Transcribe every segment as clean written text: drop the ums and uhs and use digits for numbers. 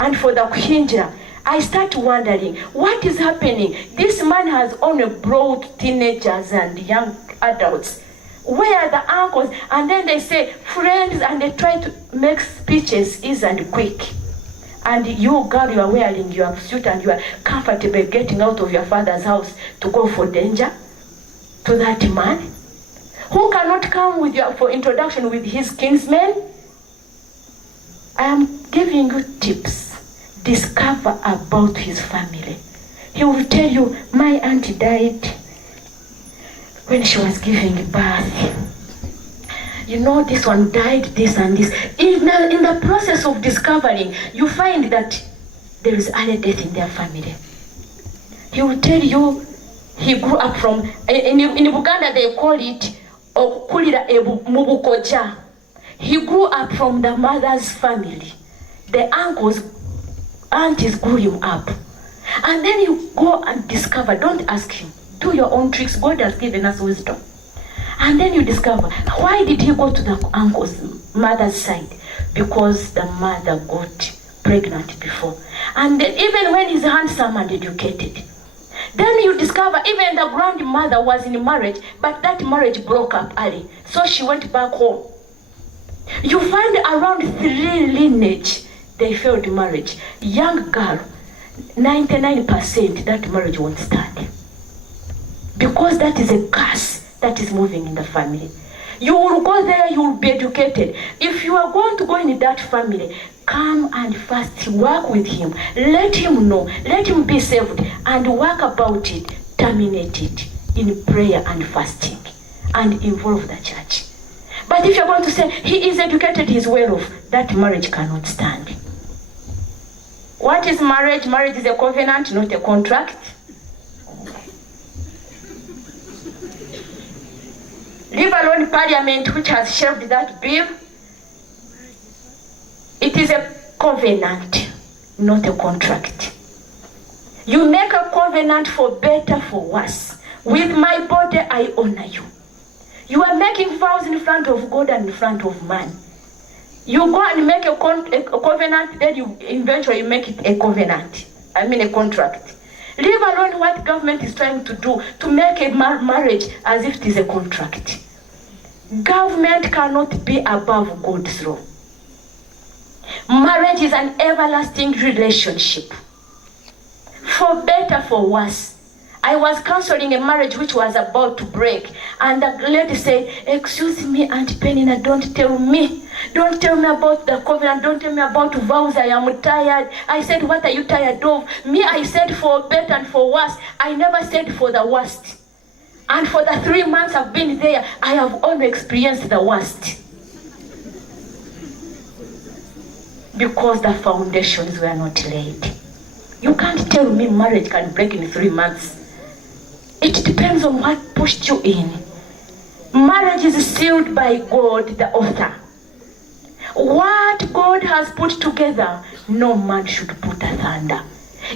and for the kuhinjira, I start wondering, what is happening? This man has only brought teenagers and young adults. Where are the uncles? And then they say friends, and they try to make speeches easy and quick. And you, girl, you are wearing your suit and you are comfortable getting out of your father's house to go for danger to that man who cannot come with you for introduction with his kinsmen. I am giving you tips. Discover about his family. He will tell you, my auntie died when she was giving birth. You know, this one died, this and this. In the process of discovering, you find that there is early death in their family. He will tell you he grew up from, in Uganda they call it Okulira Mubukoja. He grew up from the mother's family. The aunties grew him up. And then you go and discover, don't ask him, do your own tricks. God has given us wisdom. And then you discover, why did he go to the uncle's mother's side? Because the mother got pregnant before. And then even when he's handsome and educated, then you discover even the grandmother was in marriage, but that marriage broke up early. So she went back home. You find around 3 lineage, they failed marriage. Young girl, 99% that marriage won't stand. Because that is a curse that is moving in the family. You will go there, you will be educated. If you are going to go in that family, come and first work with him. Let him know, let him be saved, and work about it, terminate it in prayer and fasting, and involve the church. But if you're going to say, he is educated, he is well off, that marriage cannot stand. What is marriage? Marriage is a covenant, not a contract. Leave alone Parliament, which has shelved that bill. It is a covenant, not a contract. You make a covenant for better, for worse. With my body, I honor you. You are making vows in front of God and in front of man. You go and make a covenant, then you eventually make it a covenant. I mean a contract. Leave alone what government is trying to do to make a marriage as if it is a contract. Government cannot be above God's law. Marriage is an everlasting relationship. For better, for worse. I was counseling a marriage which was about to break, and the lady said, excuse me, Auntie Penina, don't tell me. Don't tell me about the covenant, don't tell me about vows, I am tired. I said, what are you tired of? Me, I said for better and for worse. I never said for the worst. And for the 3 months I've been there, I have only experienced the worst. Because the foundations were not laid. You can't tell me marriage can break in 3 months. It depends on what pushed you in. Marriage is sealed by God, the author. What God has put together, no man should put asunder.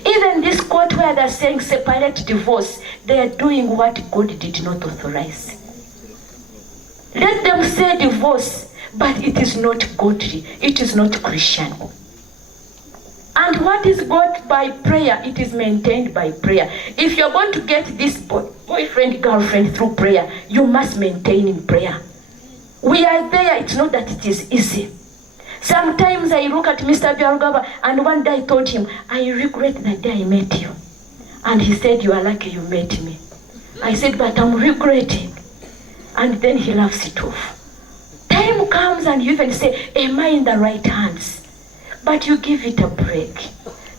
Even this court where they're saying separate divorce, they are doing what God did not authorize. Let them say divorce, but it is not godly. It is not Christian. And what is got by prayer, it is maintained by prayer. If you're going to get this boyfriend, girlfriend through prayer, you must maintain in prayer. We are there, it's not that it is easy. Sometimes I look at Mr. Byarugaba, and one day I told him, I regret the day I met you. And he said, you are lucky you met me. I said, but I'm regretting. And then he laughs it off. Time comes and you even say, am I in the right hands? But you give it a break.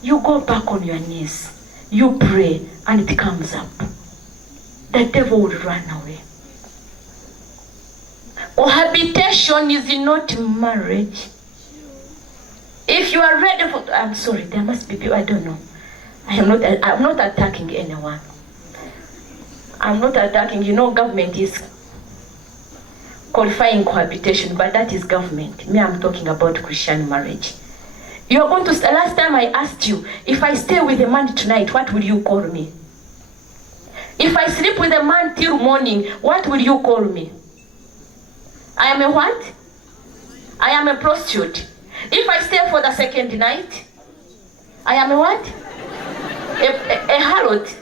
You go back on your knees. You pray and it comes up. The devil will run away. Cohabitation is not marriage. If you are ready for, I'm sorry, there must be people, I don't know. I'm not attacking anyone. I'm not attacking, you know, government is qualifying cohabitation, but that is government. Me, I'm talking about Christian marriage. You're going to, last time I asked you, if I stay with a man tonight, what will you call me? If I sleep with a man till morning, what will you call me? I am a what? I am a prostitute. If I stay for the second night, I am a what? A harlot.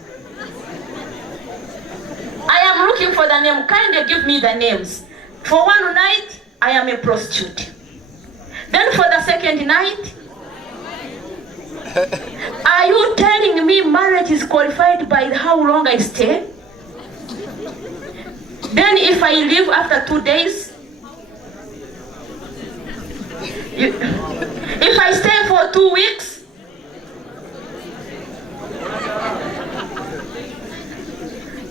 I am looking for the name. Kindly give me the names. For one night, I am a prostitute. Then for the second night, are you telling me marriage is qualified by how long I stay? Then if I leave after 2 days, if I stay for 2 weeks,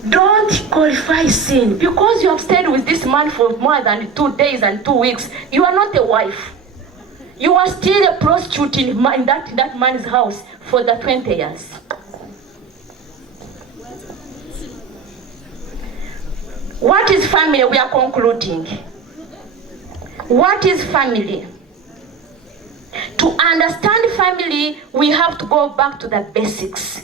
don't qualify sin. Because you have stayed with this man for more than 2 days and 2 weeks, you are not a wife. You are still a prostitute in that man's house for the 20 years. What is family? We are concluding. What is family? To understand family, we have to go back to the basics.